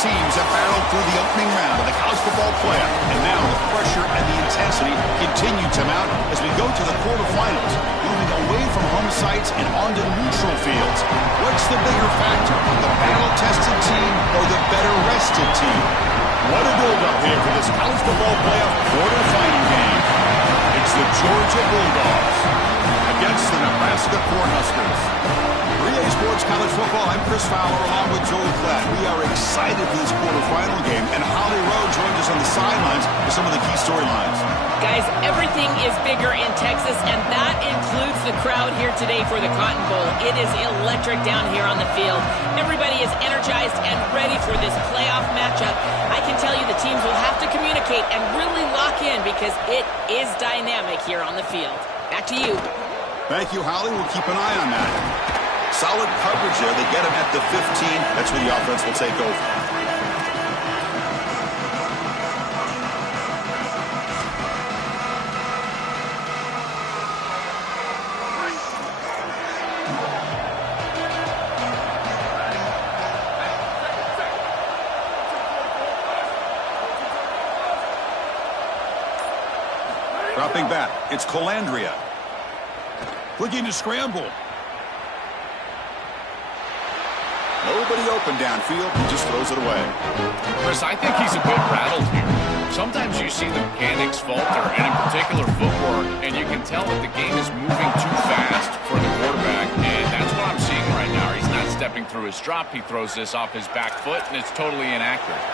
teams have battled through the opening round of the college football playoff, and now the pressure and the intensity continue to mount as we go to the quarterfinals, moving away from home sites and onto neutral fields. What's the bigger factor, the battle-tested team or the better-rested team? What a build-up here for this college football playoff quarterfinal game. It's the Georgia Bulldogs against the Nebraska Cornhuskers. 3A Sports College Football, I'm Chris Fowler along with Joel Klatt. We are excited for this quarterfinal game, and Holly Rowe joins us on the sidelines with some of the key storylines. Guys, everything is bigger in Texas, and that includes the crowd here today for the Cotton Bowl. It is electric down here on the field. Everybody is energized and ready for this playoff matchup. I can tell you the teams will have to communicate and really lock in because it is dynamic here on the field. Back to you. Thank you, Holly. We'll keep an eye on that. Solid coverage there. They get him at the 15. That's where the offense will take over. Dropping back. It's Colandrea. Looking to scramble. Nobody open downfield. He just throws it away. Chris, I think he's a bit rattled here. Sometimes you see the mechanics falter, and in particular footwork, and you can tell that the game is moving too fast for the quarterback, and that's what I'm seeing right now. He's not stepping through his drop. He throws this off his back foot, and it's totally inaccurate.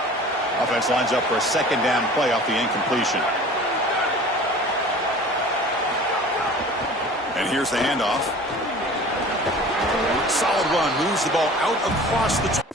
Offense lines up for a second down play off the incompletion. And here's the handoff. Solid run, moves the ball out across the...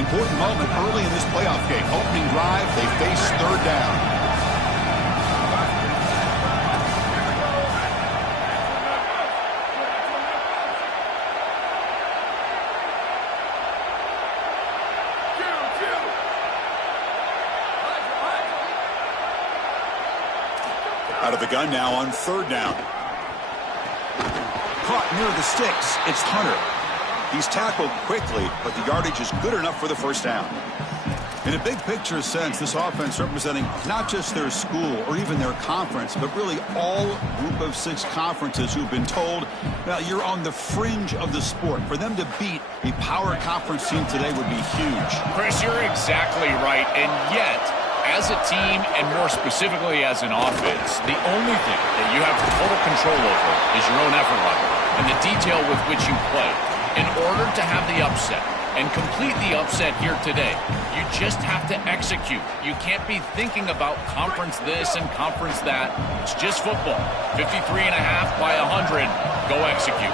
Important moment early in this playoff game. Opening drive, they face third down. Out of the gun now on third down. Caught near the sticks. It's Hunter. He's tackled quickly, but the yardage is good enough for the first down. In a big picture sense, this offense representing not just their school or even their conference, but really all group of 6 conferences who've been told, well, you're on the fringe of the sport. For them to beat a power conference team today would be huge. Chris, you're exactly right, and yet, as a team and more specifically as an offense, the only thing that you have total control over is your own effort level and the detail with which you play. In order to have the upset and complete the upset here today, you just have to execute. You can't be thinking about conference this and conference that. It's just football. 53.5 by 100. Go execute.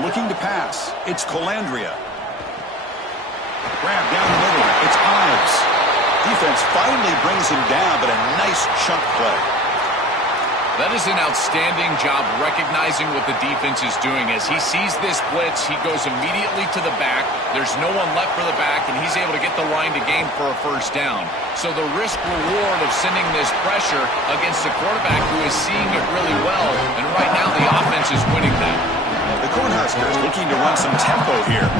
Looking to pass. It's Colandrea. Grab down the middle. It's Ives. Defense finally brings him down, but a nice chunk play. That is an outstanding job recognizing what the defense is doing. As he sees this blitz, he goes immediately to the back. There's no one left for the back, and he's able to get the line to gain for a first down. So the risk-reward of sending this pressure against a quarterback who is seeing it really well, and right now the offense is winning that. The Cornhuskers looking to run some tempo here.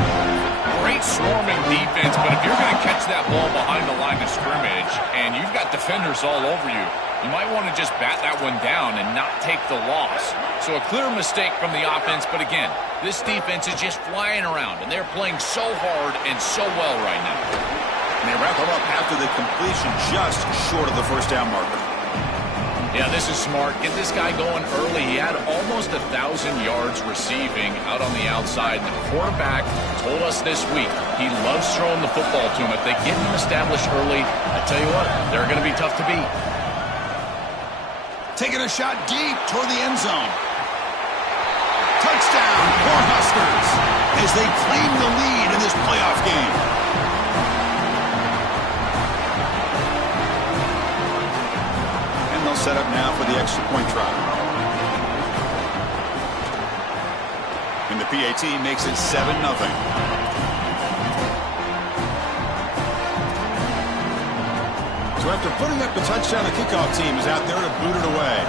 Great swarming defense, but if you're going to catch that ball behind the line of scrimmage and you've got defenders all over you, you might want to just bat that one down and not take the loss. So a clear mistake from the offense, but again, this defense is just flying around, and they're playing so hard and so well right now. And they wrap them up after the completion just short of the first down marker. Yeah, this is smart. Get this guy going early. He had almost 1,000 yards receiving out on the outside. The quarterback told us this week he loves throwing the football to him. If they get him established early, I tell you what, they're going to be tough to beat. Taking a shot deep toward the end zone. Touchdown, Cornhuskers. They as they claim the lead in this playoff game. And they'll set up now for the extra point try. And the PAT makes it 7-0. So after putting up the touchdown, the kickoff team is out there to boot it away.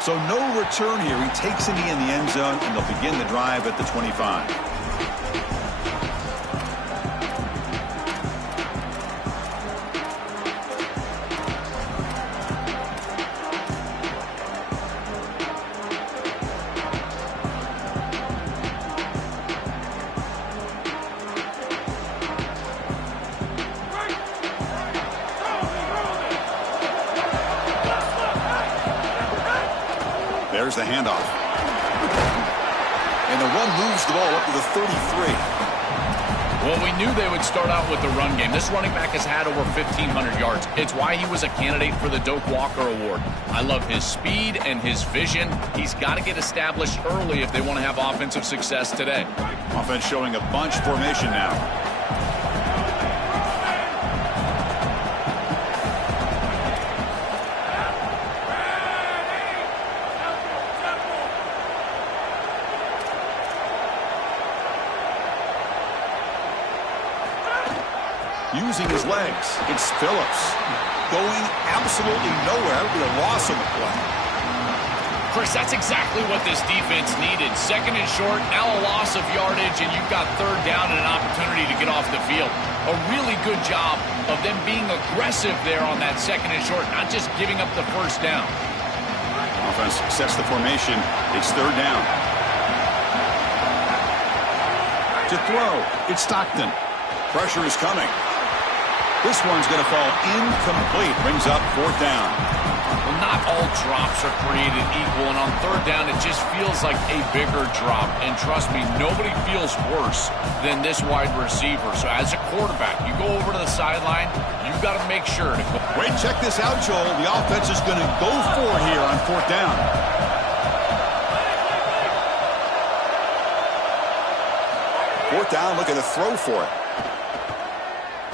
So no return here. He takes it in the end zone, and they'll begin the drive at the 25. There's the handoff. And the run moves the ball up to the 33. Well, we knew they would start out with the run game. This running back has had over 1,500 yards. It's why he was a candidate for the Doak Walker Award. I love his speed and his vision. He's got to get established early if they want to have offensive success today. Offense showing a bunch formation now. Using his legs, it's Phillips. Going absolutely nowhere with a loss on the play. Chris, that's exactly what this defense needed. Second and short, now a loss of yardage, and you've got third down and an opportunity to get off the field. A really good job of them being aggressive there on that second and short, not just giving up the first down. Offense sets the formation. It's third down. To throw, it's Stockton. Pressure is coming. This one's going to fall incomplete. Brings up fourth down. Well, not all drops are created equal, and on third down, it just feels like a bigger drop. And trust me, nobody feels worse than this wide receiver. So as a quarterback, you go over to the sideline, you've got to make sure to go. Wait, check this out, Joel. The offense is going to go for it here on fourth down. Fourth down, looking to throw for it.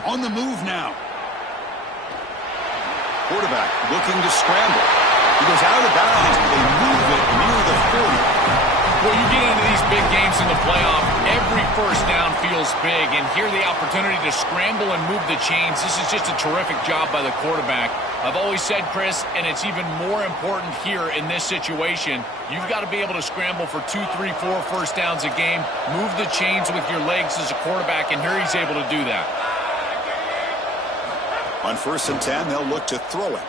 On the move now. Quarterback looking to scramble. He goes out of the bounds. They move it near the 40. Well, you get into these big games in the playoff, every first down feels big, and here the opportunity to scramble and move the chains. This is just a terrific job by the quarterback. I've always said, Chris, and it's even more important here in this situation, you've got to be able to scramble for 2, 3, 4 first downs a game, move the chains with your legs as a quarterback, and here he's able to do that. On 1st and 10, they'll look to throw it.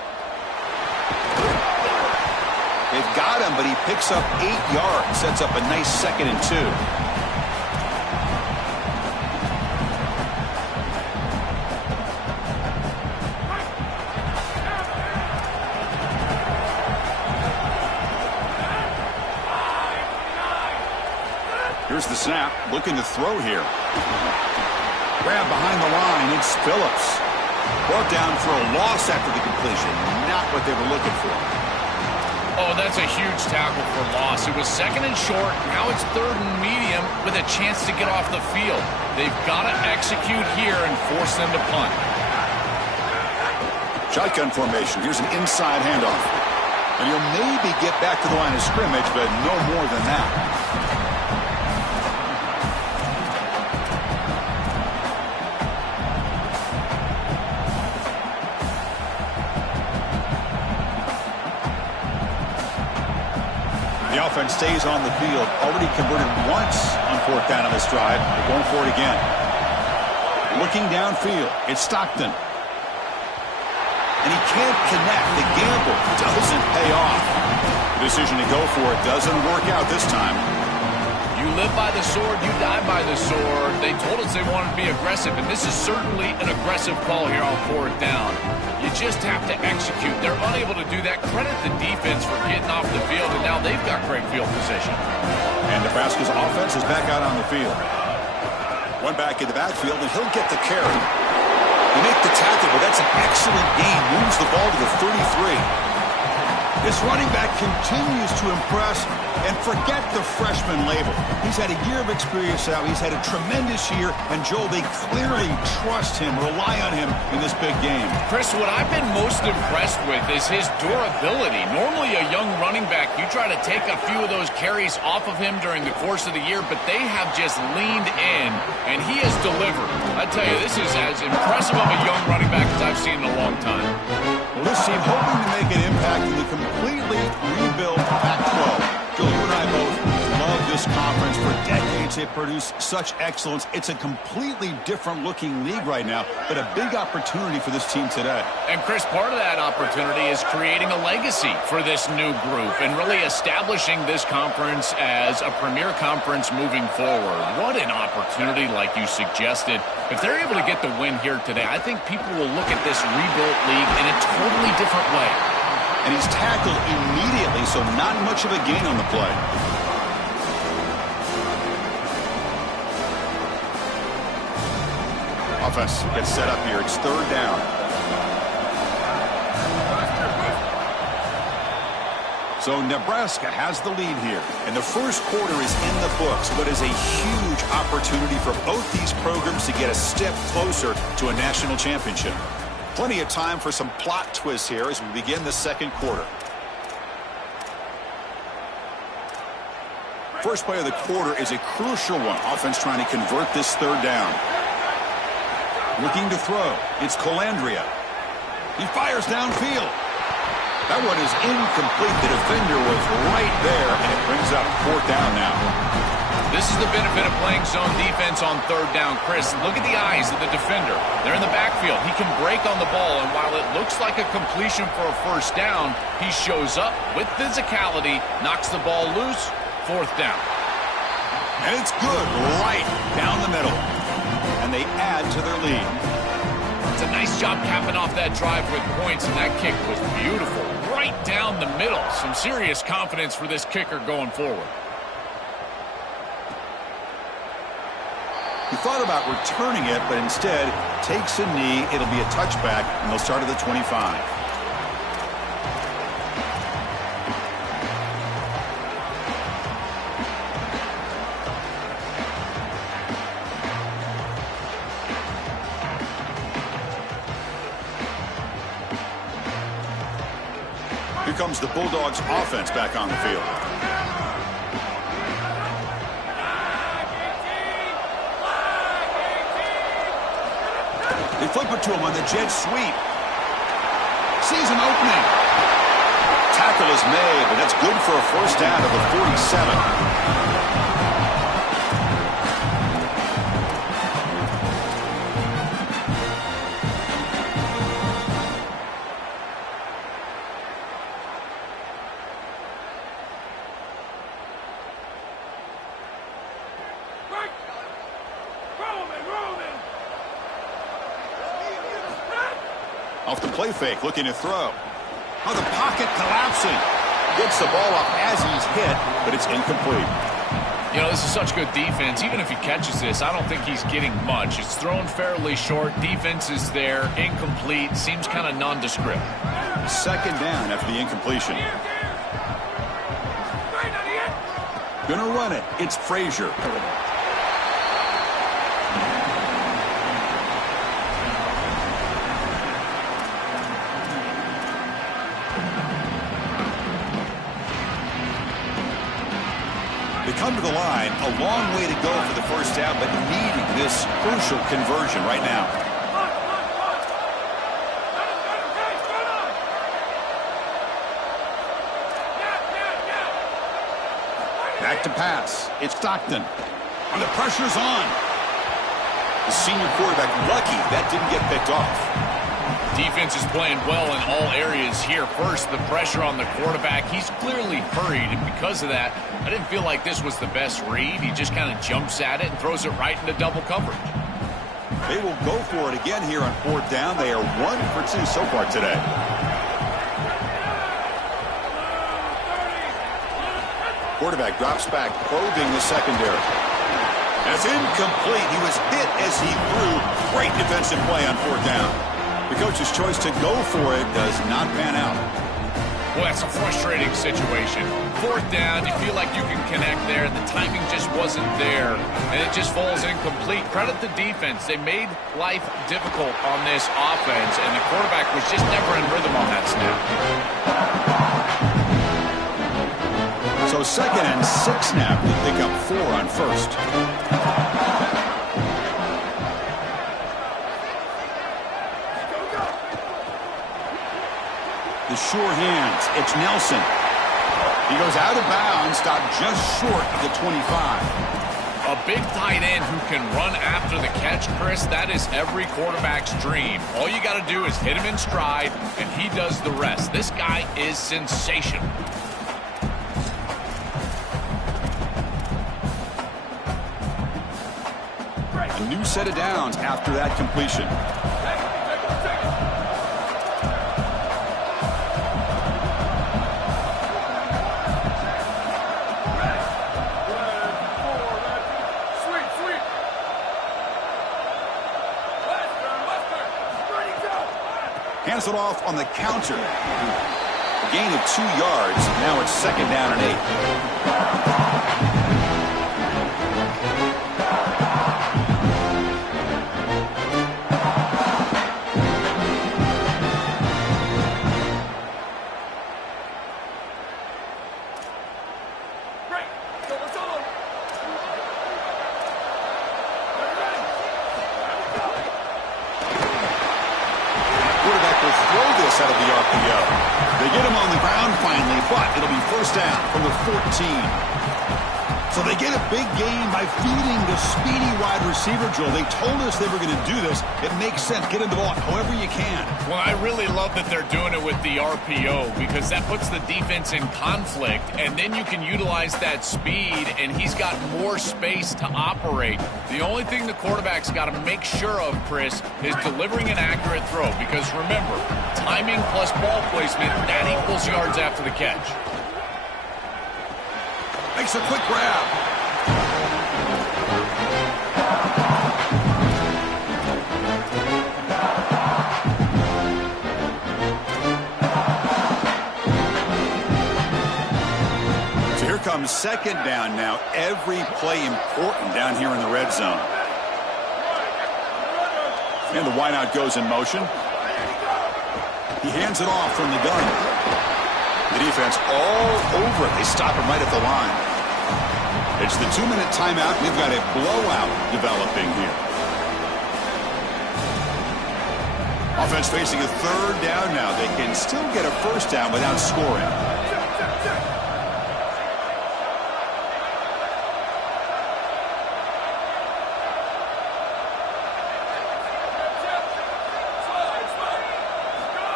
They've got him, but he picks up 8 yards. Sets up a nice 2nd and 2. Here's the snap. Looking to throw here. Grab behind the line. It's Phillips. Brought down for a loss after the completion. Not what they were looking for. Oh, that's a huge tackle for loss. It was 2nd and short. Now it's 3rd and medium with a chance to get off the field. They've got to execute here and force them to punt. Shotgun formation. Here's an inside handoff. And he'll maybe get back to the line of scrimmage, but no more than that. The offense stays on the field. Already converted once on fourth down on this drive. They're going for it again. Looking downfield. It's Stockton. And he can't connect. The gamble doesn't pay off. The decision to go for it doesn't work out this time. You live by the sword, you die by the sword. They told us they wanted to be aggressive, and this is certainly an aggressive call here on fourth down. You just have to execute. They're unable to do that. Credit the defense for getting off the field, and now they've got great field position. And Nebraska's offense is back out on the field. One back in the backfield, and he'll get the carry. They make the tackle, but that's an excellent gain. Moves the ball to the 33. This running back continues to impress, and forget the freshman label. He's had a year of experience now. He's had a tremendous year, and Joel, they clearly trust him, rely on him in this big game. Chris, what I've been most impressed with is his durability. Normally a young running back, you try to take a few of those carries off of him during the course of the year, but they have just leaned in, and he has delivered. I tell you, this is as impressive of a young running back as I've seen in a long time. Well, this team hoping to make an impact in the completely rebuilt Pac-12. Joel, you and I both love this conference. For decades, they've produced such excellence. It's a completely different-looking league right now, but a big opportunity for this team today. And, Chris, part of that opportunity is creating a legacy for this new group and really establishing this conference as a premier conference moving forward. What an opportunity, like you suggested. If they're able to get the win here today, I think people will look at this rebuilt league in a totally different way. And he's tackled immediately, so not much of a gain on the play. Offense gets set up here. It's third down. So Nebraska has the lead here, and the first quarter is in the books, but is a huge opportunity for both these programs to get a step closer to a national championship. Plenty of time for some plot twists here as we begin the second quarter. First play of the quarter is a crucial one. Offense trying to convert this third down. Looking to throw. It's Colandrea. He fires downfield. That one is incomplete. The defender was right there, and it brings up fourth down now. This is the benefit of playing zone defense on third down. Chris, look at the eyes of the defender. They're in the backfield. He can break on the ball, and while it looks like a completion for a first down, he shows up with physicality, knocks the ball loose, fourth down. And it's good right down the middle. And they add to their lead. It's a nice job capping off that drive with points, and that kick was beautiful. Right down the middle. Some serious confidence for this kicker going forward. He thought about returning it, but instead takes a knee. It'll be a touchback, and they'll start at the 25. Here comes the Bulldogs offense back on the field. They flip it to him on the jet sweep. Sees an opening. Tackle is made, but that's good for a first down to the 47. Off the play fake, looking to throw. Oh, the pocket collapsing. Gets the ball up as he's hit, but it's incomplete. You know, this is such good defense. Even if he catches this, I don't think he's getting much. It's thrown fairly short. Defense is there. Incomplete. Seems kind of nondescript. Second down after the incompletion. Gonna run it. It's Frazier. Come to the line, a long way to go for the first down, but needing this crucial conversion right now. Back to pass. It's Stockton. And the pressure's on. The senior quarterback lucky that didn't get picked off. Defense is playing well in all areas here. First, the pressure on the quarterback. He's clearly hurried, and because of that, I didn't feel like this was the best read. He just kind of jumps at it and throws it right into double coverage. They will go for it again here on fourth down. They are 1 for 2 so far today. Quarterback drops back, probing the secondary. That's incomplete. He was hit as he threw. Great defensive play on fourth down. The coach's choice to go for it does not pan out. Well, that's a frustrating situation. Fourth down, you feel like you can connect there. The timing just wasn't there, and it just falls incomplete. Credit the defense. They made life difficult on this offense, and the quarterback was just never in rhythm on that snap. So 2nd and 6 now. They pick up 4 on first. The sure hands. It's Nelson. He goes out of bounds, stopped just short of the 25. A big tight end who can run after the catch, Chris, that is every quarterback's dream. All you got to do is hit him in stride, and he does the rest. This guy is sensational. A new set of downs after that completion. Hands it off on the counter. A gain of 2 yards. Now it's 2nd down and 8. Out of the RPO. They get him on the ground finally, but it'll be 1st down from the 14. So they get a big gain by feeding the speedy wide receiver, Joel. They told us they were going to do this. It makes sense. Get him the ball however you can. Well, I really love that they're doing it with the RPO because that puts the defense in conflict, and then you can utilize that speed, and he's got more space to operate. The only thing the quarterback's got to make sure of, Chris, is delivering an accurate throw because, remember, timing plus ball placement, that equals yards after the catch. Makes a quick grab. So here comes 2nd down now. Every play important down here in the red zone. And the wideout goes in motion. He hands it off from the gun. The defense all over it. They stop him right at the line. It's the 2-minute timeout. We've got a blowout developing here. Offense facing a 3rd down now. They can still get a 1st down without scoring.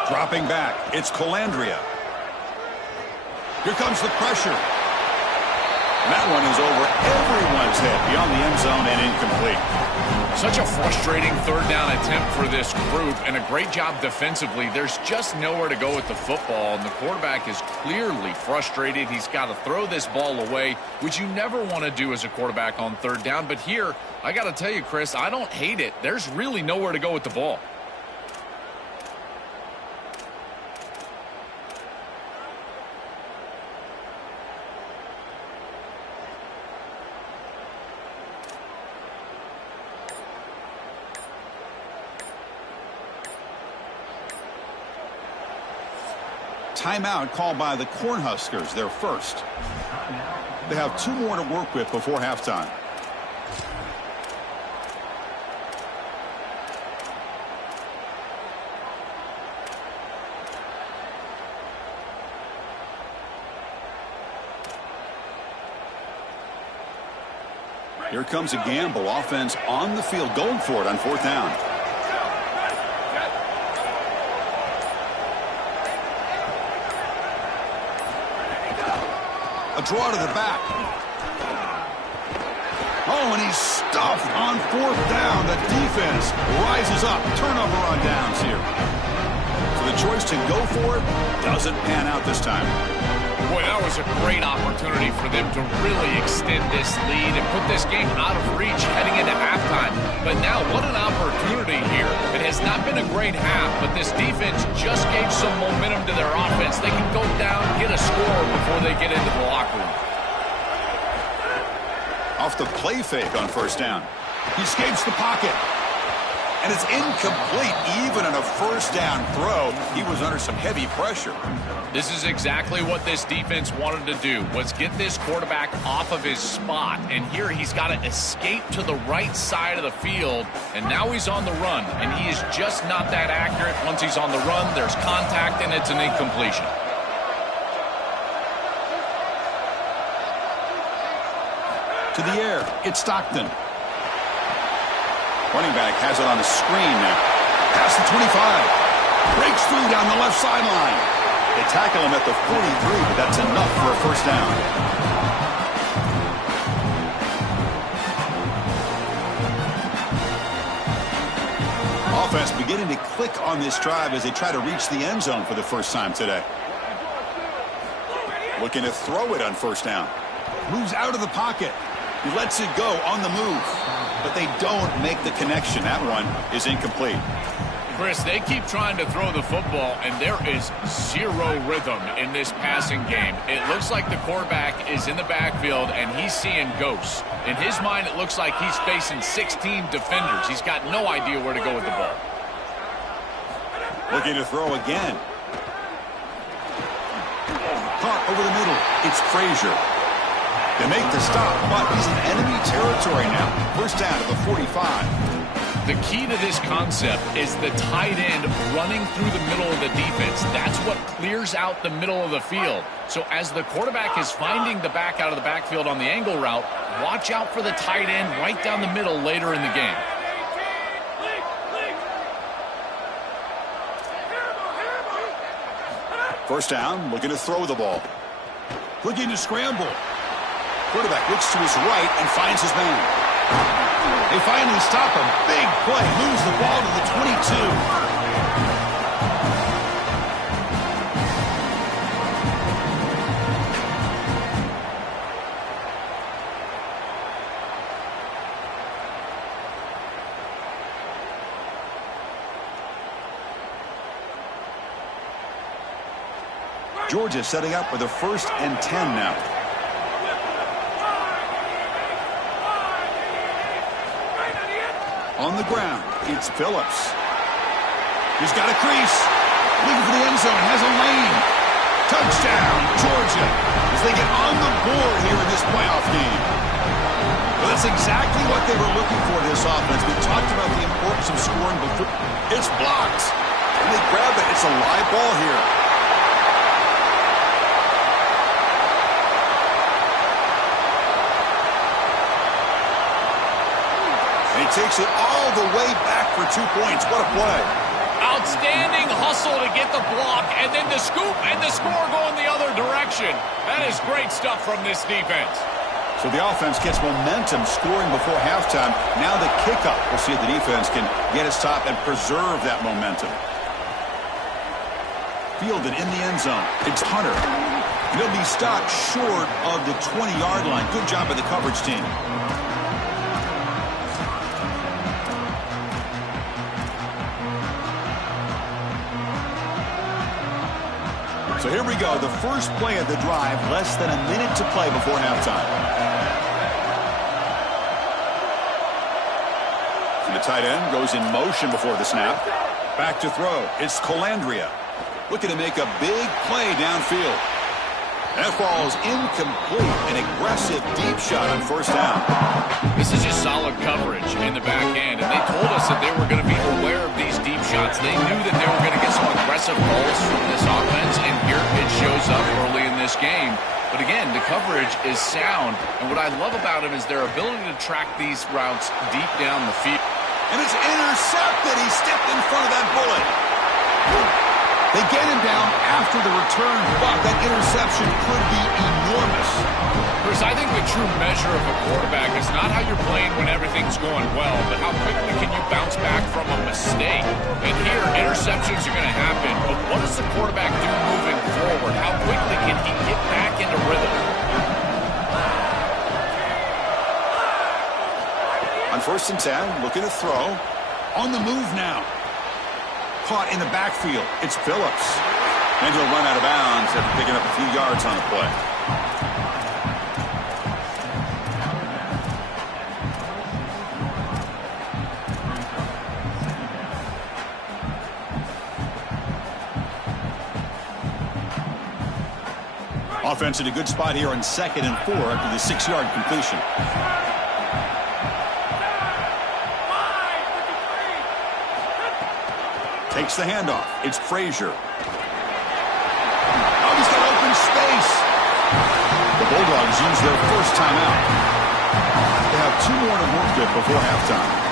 Dropping back. It's Calandria. Here comes the pressure. That one is over everyone's head beyond the end zone and incomplete. Such a frustrating 3rd down attempt for this group, and a great job defensively. There's just nowhere to go with the football, and the quarterback is clearly frustrated. He's got to throw this ball away, which you never want to do as a quarterback on 3rd down. But here, I got to tell you, Chris, I don't hate it. There's really nowhere to go with the ball. Timeout called by the Cornhuskers, their first. They have 2 more to work with before halftime. Here comes a gamble. Offense on the field, going for it on 4th down. A draw to the back. Oh, and he's stuffed on 4th down. The defense rises up. Turnover on downs here. So the choice to go for it doesn't pan out this time. Boy, that was a great opportunity for them to really extend this lead and put this game out of reach heading into halftime. But now, what an opportunity here. It has not been a great half, but this defense just gave some momentum to their offense. They can go down, get a score before they get into the locker room. Off the play fake on first down. He escapes the pocket. And it's incomplete. Even on a first down throw, he was under some heavy pressure. This is exactly what this defense wanted to do, was get this quarterback off of his spot. And here he's got to escape to the right side of the field. And now he's on the run. And he is just not that accurate. Once he's on the run, there's contact, and it's an incompletion. To the air, it's Stockton. Running back has it on the screen now. Past the 25. Breaks through down the left sideline. They tackle him at the 43, but that's enough for a first down. Offense beginning to click on this drive as they try to reach the end zone for the first time today. Looking to throw it on first down. Moves out of the pocket. He lets it go on the move. But they don't make the connection. That one is incomplete. Chris, they keep trying to throw the football, and there is zero rhythm in this passing game. It looks like the quarterback is in the backfield, and he's seeing ghosts. In his mind, it looks like he's facing 16 defenders. He's got no idea where to go with the ball. Looking to throw again. Caught over the middle. It's Frazier. They make the stop, but he's in enemy territory now. First down to the 45. The key to this concept is the tight end running through the middle of the defense. That's what clears out the middle of the field. So as the quarterback is finding the back out of the backfield on the angle route, watch out for the tight end right down the middle later in the game. First down, looking to throw the ball. Looking to scramble. Quarterback looks to his right and finds his man. They finally stop him. Big play. Lose the ball to the 22. Georgia setting up with a 1st and 10 now. On the ground, it's Phillips. He's got a crease. Looking for the end zone. Has a lane. Touchdown, Georgia. As they get on the board here in this playoff game. Well, that's exactly what they were looking for in this offense. We talked about the importance of scoring before. It's blocked. And they grab it. It's a live ball here. And he takes it all the way back for 2 points. What a play. Outstanding hustle to get the block, and then the scoop and the score going the other direction. That is great stuff from this defense. So the offense gets momentum scoring before halftime. Now the kickoff. We'll see if the defense can get a stop and preserve that momentum. Fielded in the end zone. It's Hunter. He'll be stopped short of the 20-yard line. Good job by the coverage team. So here we go, the first play of the drive, less than a minute to play before halftime. And the tight end goes in motion before the snap. Back to throw, it's Colandrea. Looking to make a big play downfield. That ball is incomplete, an aggressive deep shot on first down. This is just solid coverage in the back end, and they told us that they were going to be aware of these deep shots. They knew that they were going to get some aggressive balls from this offense, and here it shows up early in this game. But again, the coverage is sound, and what I love about him is their ability to track these routes deep down the field. And it's intercepted. He stepped in front of that bullet. They get him down after the return, but that interception could be enormous. Chris, I think the true measure of a quarterback is not how you're playing when everything's going well, but how quickly can you bounce back from a mistake. And here, interceptions are going to happen, but what does a quarterback do moving forward? How quickly can he get back into rhythm? On 1st and 10, looking to throw. On the move now. Caught in the backfield. It's Phillips. And he'll run out of bounds after picking up a few yards on the play. Offense in a good spot here on 2nd and 4 after the 6-yard completion. Takes the handoff. It's Frazier. Oh, he's got open space. The Bulldogs use their first timeout. They have 2 more to work with before halftime.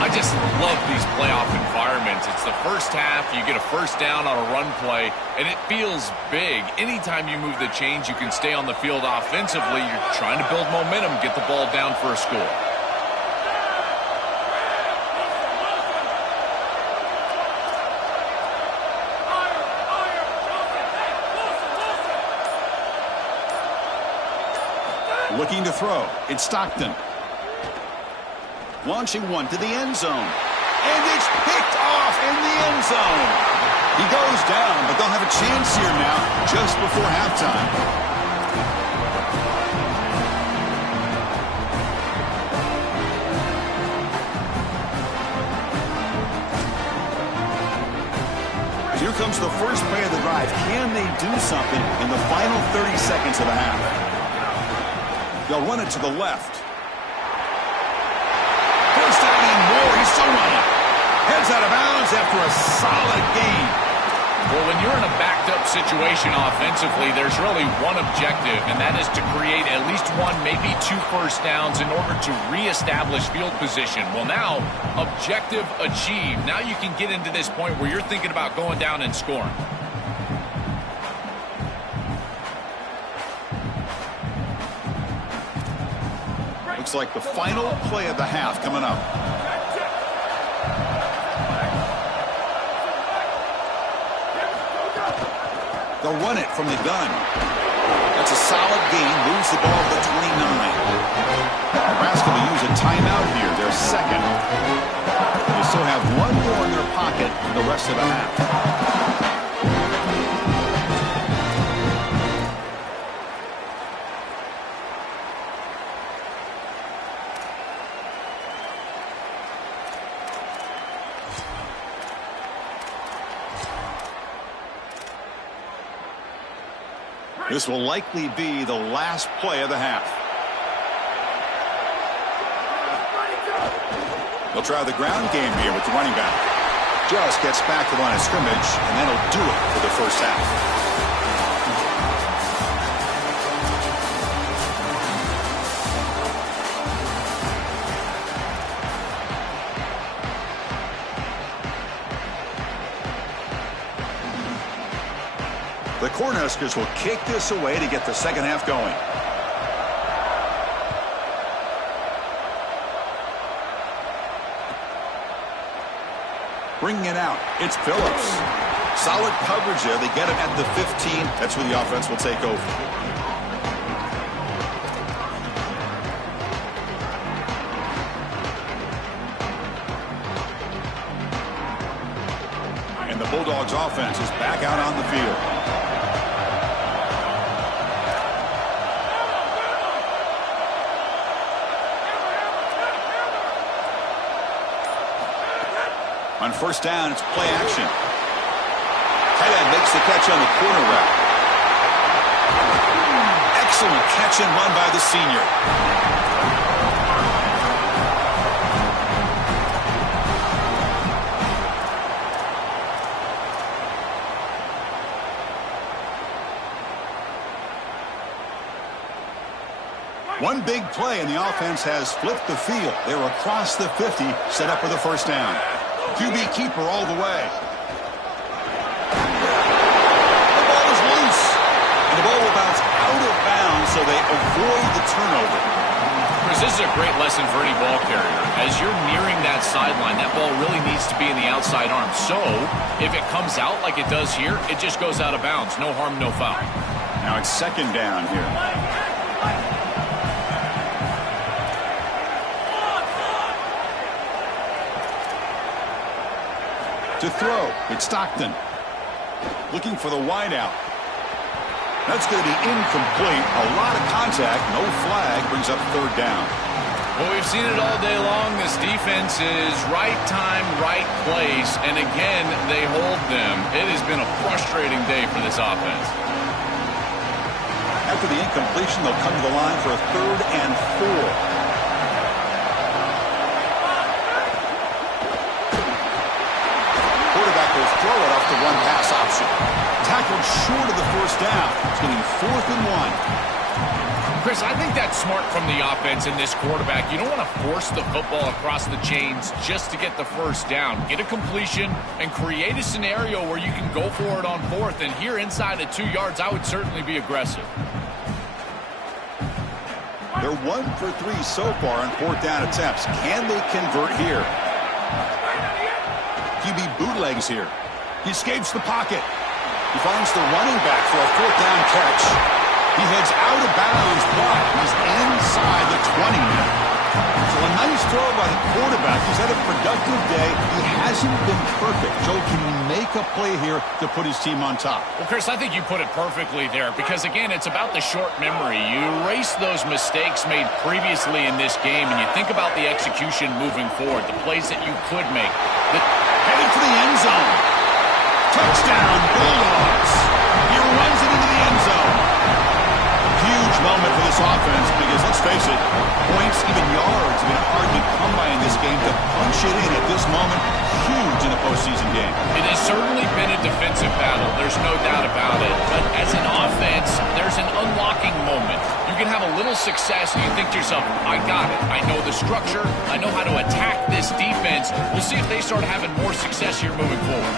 I just love these playoff environments. It's the first half, you get a first down on a run play, and it feels big. Anytime you move the chains, you can stay on the field offensively. You're trying to build momentum, get the ball down for a score. Looking to throw. It's Stockton. Launching one to the end zone. And it's picked off in the end zone. He goes down, but they'll have a chance here now just before halftime. Here comes the first play of the drive. Can they do something in the final 30 seconds of the half? They'll run it to the left. First down and more. He's still running. Heads out of bounds after a solid gain. Well, when you're in a backed-up situation offensively, there's really one objective, and that is to create at least 1, maybe 2 first downs in order to reestablish field position. Well, now, objective achieved. Now you can get into this point where you're thinking about going down and scoring. Looks like the final play of the half coming up. They'll run it from the gun. That's a solid gain. Moves the ball to the 29. Nebraska will use a timeout here. Their second. They still have 1 more in their pocket for the rest of the half. This will likely be the last play of the half. They'll try the ground game here with the running back. Just gets back to the line of scrimmage, and then he'll do it for the first half. The Cornhuskers will kick this away to get the second half going. Bringing it out, it's Phillips. Solid coverage there. They get him at the 15. That's where the offense will take over. And the Bulldogs offense is back out on the field. On first down, it's play action. Tight end makes the catch on the corner route. Excellent catch and run by the senior. One big play, and the offense has flipped the field. They're across the 50, set up for the first down. QB keeper all the way. The ball is loose. And the ball will bounce out of bounds, so they avoid the turnover. This is is a great lesson for any ball carrier. As you're nearing that sideline, that ball really needs to be in the outside arm. So if it comes out like it does here, it just goes out of bounds. No harm, no foul. Now it's second down here. To throw, it's Stockton. Looking for the wideout. That's going to be incomplete. A lot of contact, no flag, brings up third down. Well, we've seen it all day long. This defense is right time, right place, and again, they hold them. It has been a frustrating day for this offense. After the incompletion, they'll come to the line for a 3rd and 4. Throw it off the one-pass option. Tackled short of the first down. It's going to be 4th and 1. Chris, I think that's smart from the offense in this quarterback. You don't want to force the football across the chains just to get the first down. Get a completion and create a scenario where you can go for it on 4th. And here inside at 2 yards, I would certainly be aggressive. They're 1 for 3 so far on 4th down attempts. Can they convert here? QB bootlegs here. He escapes the pocket. He finds the running back for a 4th down catch. He heads out of bounds, but he's inside the 20 now. So a nice throw by the quarterback. He's had a productive day. He hasn't been perfect. Joe, can he make a play here to put his team on top? Well, Chris, I think you put it perfectly there because, again, it's about the short memory. You erase those mistakes made previously in this game, and you think about the execution moving forward, the plays that you could make. Headed for the end zone. Touchdown, Bulldogs. He runs it into the end zone. Huge moment for this offense because, let's face it, points, even yards, have been hard to come by in this game. To punch it in at this moment, huge in a postseason game. It has certainly been a defensive battle. There's no doubt about it. But as an offense, there's an unlocking moment. You can have a little success and you think to yourself, I got it. I know the structure. I know how to attack this defense. We'll see if they start having more success here moving forward.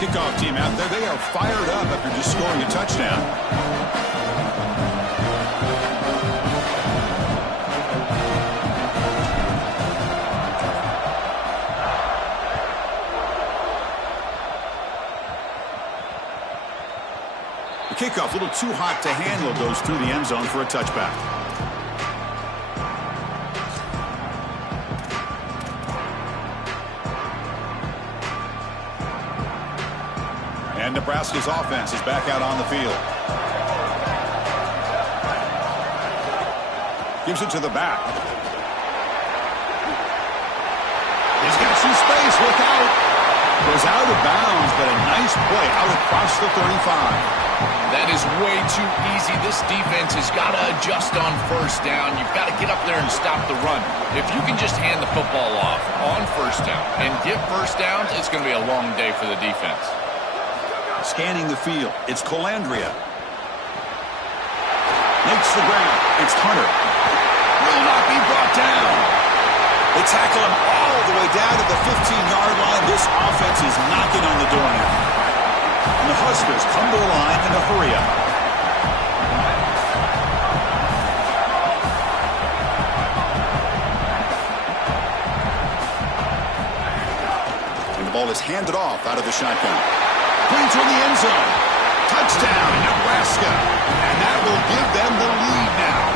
Kickoff team out there. They are fired up after just scoring a touchdown. The kickoff, a little too hot to handle, goes through the end zone for a touchback. And Nebraska's offense is back out on the field. Gives it to the back. He's got some space. Look out. Goes out of bounds, but a nice play out across the 35. That is way too easy. This defense has got to adjust on first down. You've got to get up there and stop the run. If you can just hand the football off on first down and get first downs, it's going to be a long day for the defense. Scanning the field, it's Colandrea. Makes the ground, it's Hunter. Will not be brought down. They tackle him all the way down to the 15-yard line. This offense is knocking on the door now. And the Huskers come to the line in a hurry-up. And the ball is handed off out of the shotgun. Putting toward the end zone. Touchdown, Nebraska. And that will give them the lead now.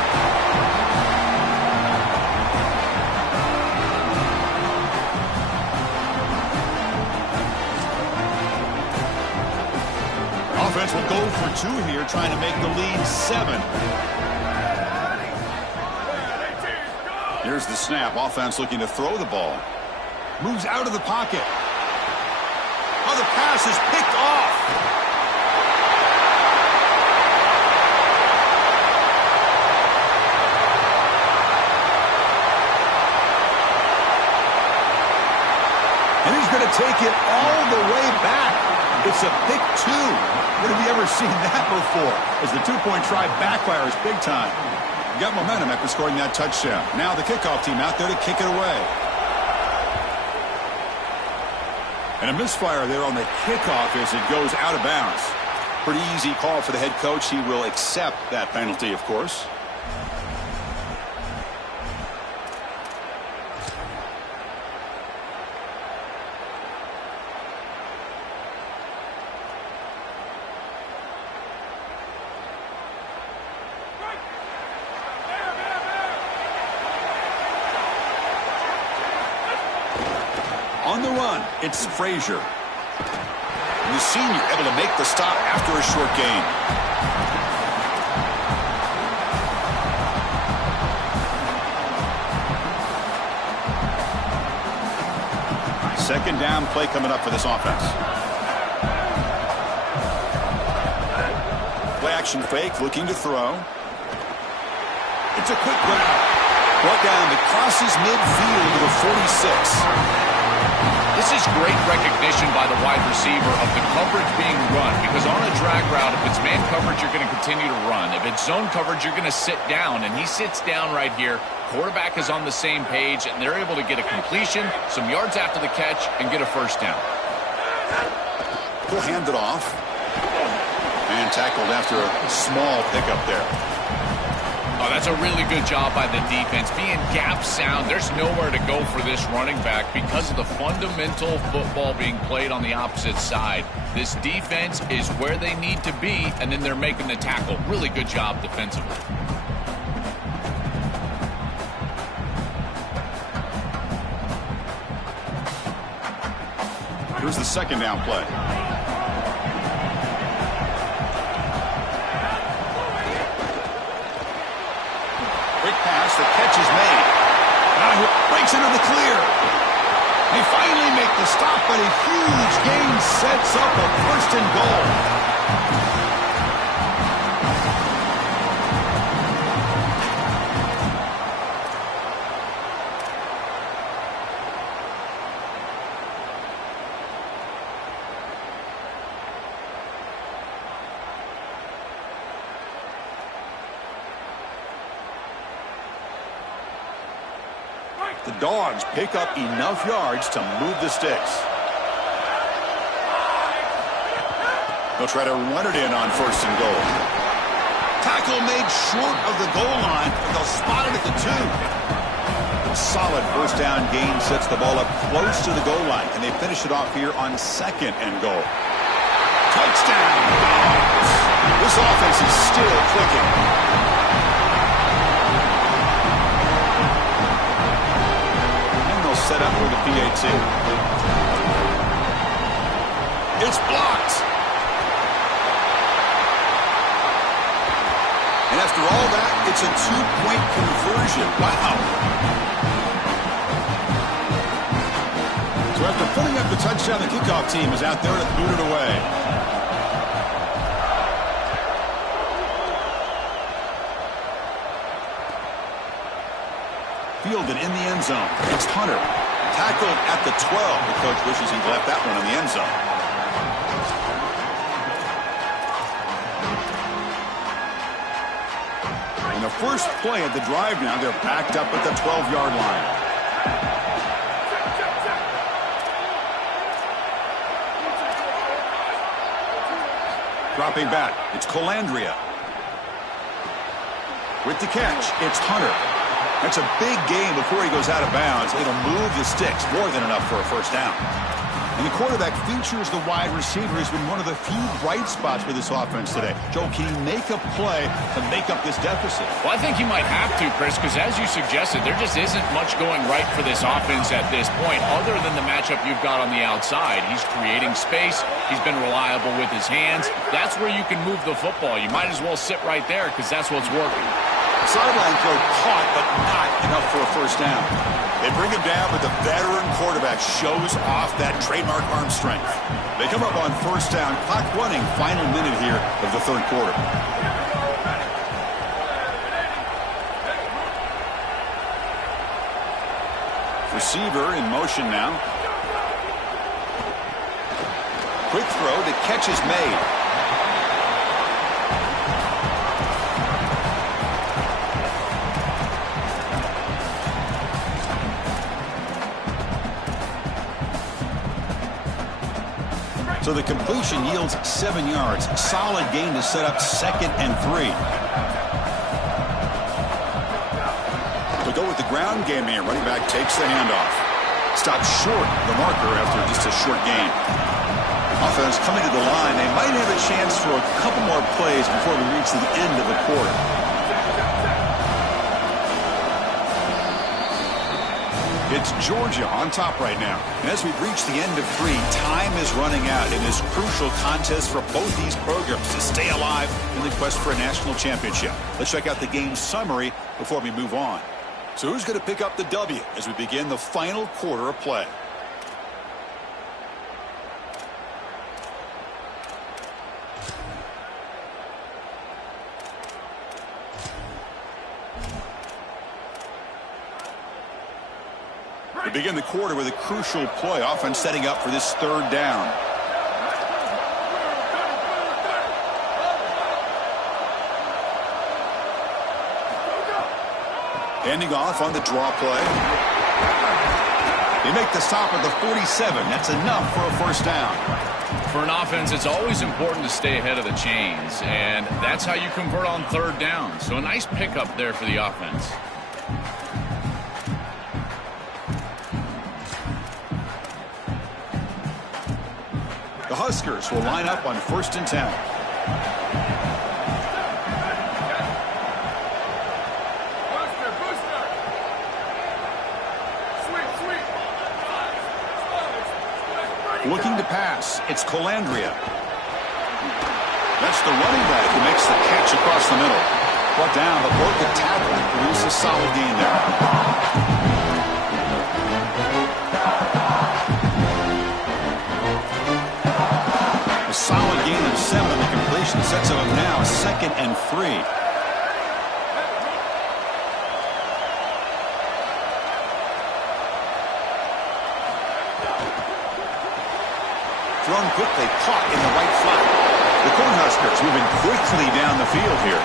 Offense will go for 2 here, trying to make the lead 7. Here's the snap. Offense looking to throw the ball. Moves out of the pocket. Oh, the pass is picked off. And he's going to take it all the way back. It's a pick 2. When have you ever seen that before? As the 2-point try backfires big time. Got momentum after scoring that touchdown. Now the kickoff team out there to kick it away. And a misfire there on the kickoff as it goes out of bounds. Pretty easy call for the head coach. He will accept that penalty, of course. On the run, it's Frazier. The senior able to make the stop after a short gain. Second down play coming up for this offense. Play action fake, looking to throw. It's a quick route. Brought down that crosses midfield to the 46. This is great recognition by the wide receiver of the coverage being run, because on a drag route, if it's man coverage, you're going to continue to run. If it's zone coverage, you're going to sit down, and he sits down right here. Quarterback is on the same page, and they're able to get a completion, some yards after the catch, and get a first down. He'll hand it off. And tackled after a small pickup there. Oh, that's a really good job by the defense. Being gap sound, there's nowhere to go for this running back because of the fundamental football being played on the opposite side. This defense is where they need to be, and then they're making the tackle. Really good job defensively. Here's the second down play. Quick pass, the catch is made. Now he breaks into the clear. They finally make the stop, but a huge gain sets up a first and goal. The Dogs pick up enough yards to move the sticks. They'll try to run it in on first and goal. Tackle made short of the goal line, but they'll spot it at the 2. A solid first down gain sets the ball up close to the goal line. Can they finish it off here on second and goal? Touchdown, Dogs! This offense is still clicking. Set up for the PAT. It's blocked. And after all that, it's a 2-point conversion. Wow. So after putting up the touchdown, the kickoff team is out there to boot it away. Fielded in the end zone. It's Hunter. Tackled at the 12. The coach wishes he'd left that one in the end zone. In the first play of the drive now, they're backed up at the 12-yard line. Dropping back, it's Colandrea. With the catch, it's Hunter. That's a big gain before he goes out of bounds. It'll move the sticks, more than enough for a first down. And the quarterback features the wide receiver has been one of the few bright spots for this offense today. Joe, can he make a play to make up this deficit? Well, I think he might have to, Chris, because as you suggested, there just isn't much going right for this offense at this point, other than the matchup you've got on the outside. He's creating space. He's been reliable with his hands. That's where you can move the football. You might as well sit right there because that's what's working. Sideline throw caught, but not enough for a first down. They bring him down, but the veteran quarterback shows off that trademark arm strength. They come up on first down, clock running, final minute here of the third quarter. Receiver in motion now. Quick throw, the catch is made. So the completion yields 7 yards. Solid gain to set up 2nd and 3. We go with the ground game here. Running back takes the handoff. Stops short the marker after just a short gain. Offense coming to the line. They might have a chance for a couple more plays before we reach the end of the quarter. It's Georgia on top right now. And as we've reached the end of 3, time is running out in this crucial contest for both these programs to stay alive in the quest for a national championship. Let's check out the game summary before we move on. So who's going to pick up the W as we begin the final quarter of play? We begin the quarter with a crucial play. Offense setting up for this 3rd down. Handing off on the draw play. They make the stop at the 47. That's enough for a 1st down. For an offense, it's always important to stay ahead of the chains, and that's how you convert on 3rd down. So a nice pickup there for the offense. The Huskers will line up on 1st and 10. Looking to pass. It's Colandrea. That's the running back who makes the catch across the middle. Brought down, but broke the tackle and produced a solid gain there. A solid gain of 7 on the completion sets up now 2nd and 3. Thrown quickly, caught in the right flat. The Cornhuskers moving quickly down the field here.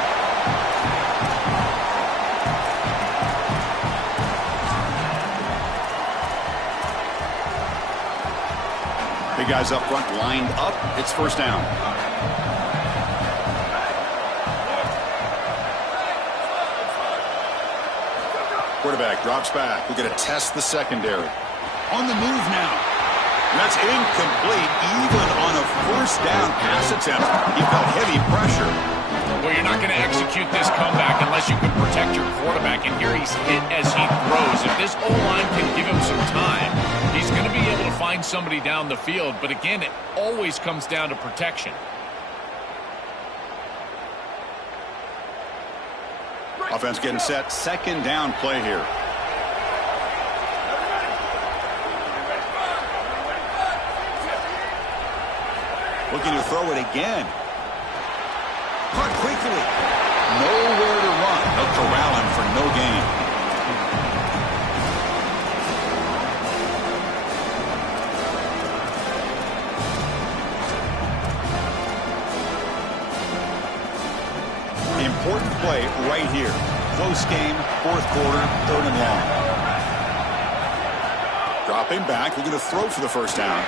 Big guys up front lined up. It's 1st down. Quarterback drops back. We're going to test the secondary. On the move now. That's incomplete, even on a 1st down pass attempt. He felt heavy pressure. Well, you're not going to execute this comeback unless you can protect your quarterback, and here he's hit as he throws. If this O-line can give him some time, he's going to be able to find somebody down the field. But again, it always comes down to protection. Offense getting set. 2nd down play here. Looking to throw it again. Caught quickly. Nowhere to run. They'll corral him for no gain. Important play right here. Close game, 4th quarter, 3rd and long. Dropping back. We're going to throw for the 1st down.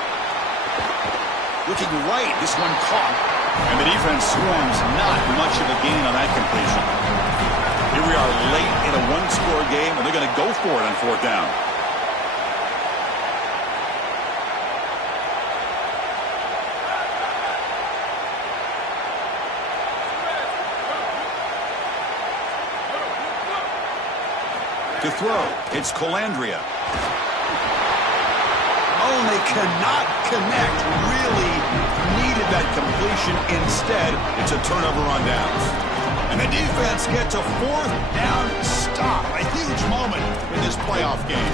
Looking right, this one caught, and the defense swarms. Not much of a gain on that completion. Here we are late in a 1-score game, and they're going to go for it on 4th down. To throw, it's Colandrea. Oh, and they cannot connect. Really needed that completion. Instead, it's a turnover on downs. And the defense gets a 4th down stop. A huge moment in this playoff game.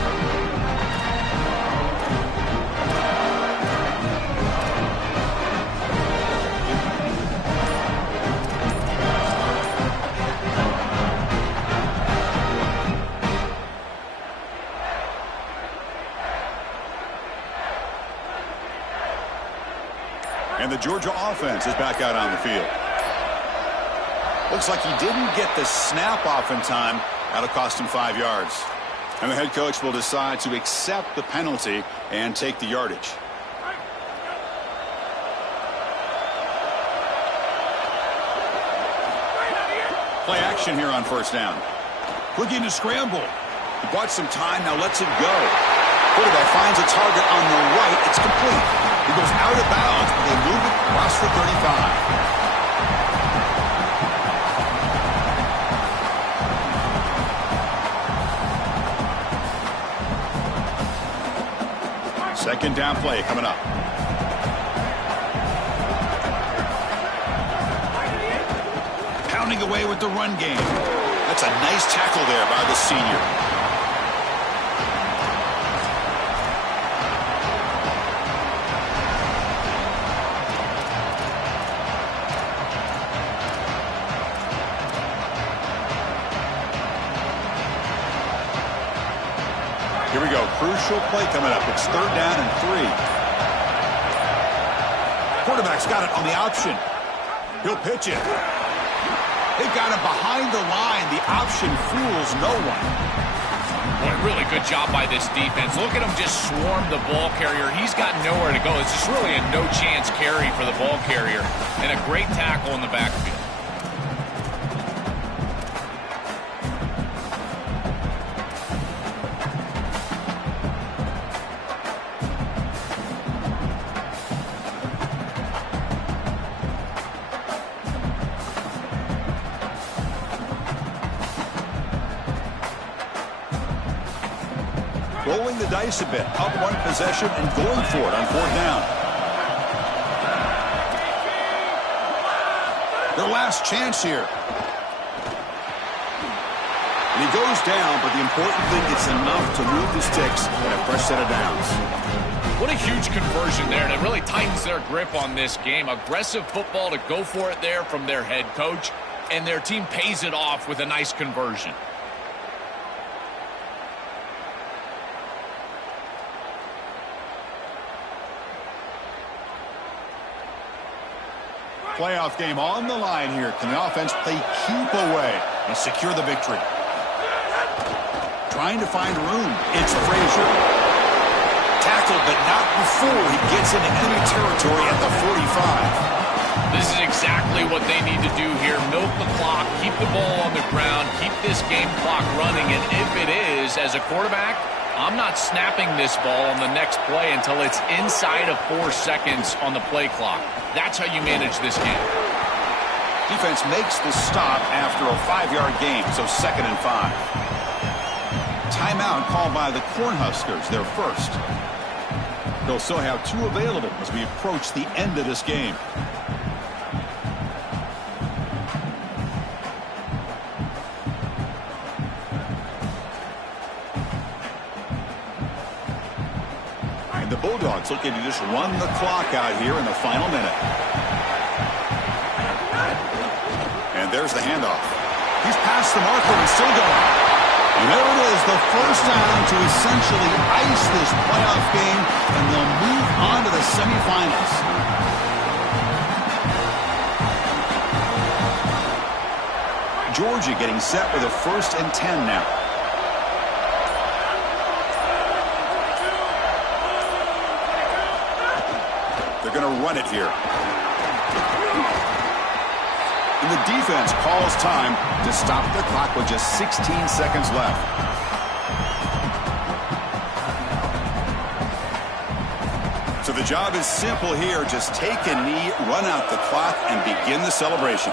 And the Georgia offense is back out on the field. Looks like he didn't get the snap off in time. That'll cost him 5 yards. And the head coach will decide to accept the penalty and take the yardage. Play action here on first down. Looking to scramble. He bought some time, now lets it go. Quarterback finds a target on the right. It's complete. He goes out of bounds, but they move it across the 35. Second down play coming up. Pounding away with the run game. That's a nice tackle there by the senior. Here we go. Crucial play coming up. It's third down and 3. Quarterback's got it on the option. He'll pitch it. They've got him behind the line. The option fools no one. Boy, really good job by this defense. Look at him just swarm the ball carrier. He's got nowhere to go. It's just really a no-chance carry for the ball carrier. And a great tackle in the backfield. Rolling the dice a bit, up one possession and going for it on fourth down. Their last chance here. And he goes down, but the important thing is enough to move the sticks and a fresh set of downs. What a huge conversion there, and it really tightens their grip on this game. Aggressive football to go for it there from their head coach, and their team pays it off with a nice conversion. Playoff game on the line here. Can the offense play keep away and secure the victory? Trying to find room. It's Frazier. Tackled, but not before he gets into enemy territory at the 45. This is exactly what they need to do here. Milk the clock, keep the ball on the ground, keep this game clock running, and if it is, as a quarterback, I'm not snapping this ball on the next play until it's inside of 4 seconds on the play clock. That's how you manage this game. Defense makes the stop after a 5-yard gain, so 2nd and 5. Timeout called by the Cornhuskers, their first. They'll still have 2 available as we approach the end of this game. The Bulldogs looking to just run the clock out here in the final minute. And there's the handoff. He's past the marker and still going. And there it is, the first down to essentially ice this playoff game, and they'll move on to the semifinals. Georgia getting set with a 1st and 10 now. They're going to run it here. And the defense calls time to stop the clock with just 16 seconds left. So the job is simple here. Just take a knee, run out the clock, and begin the celebration.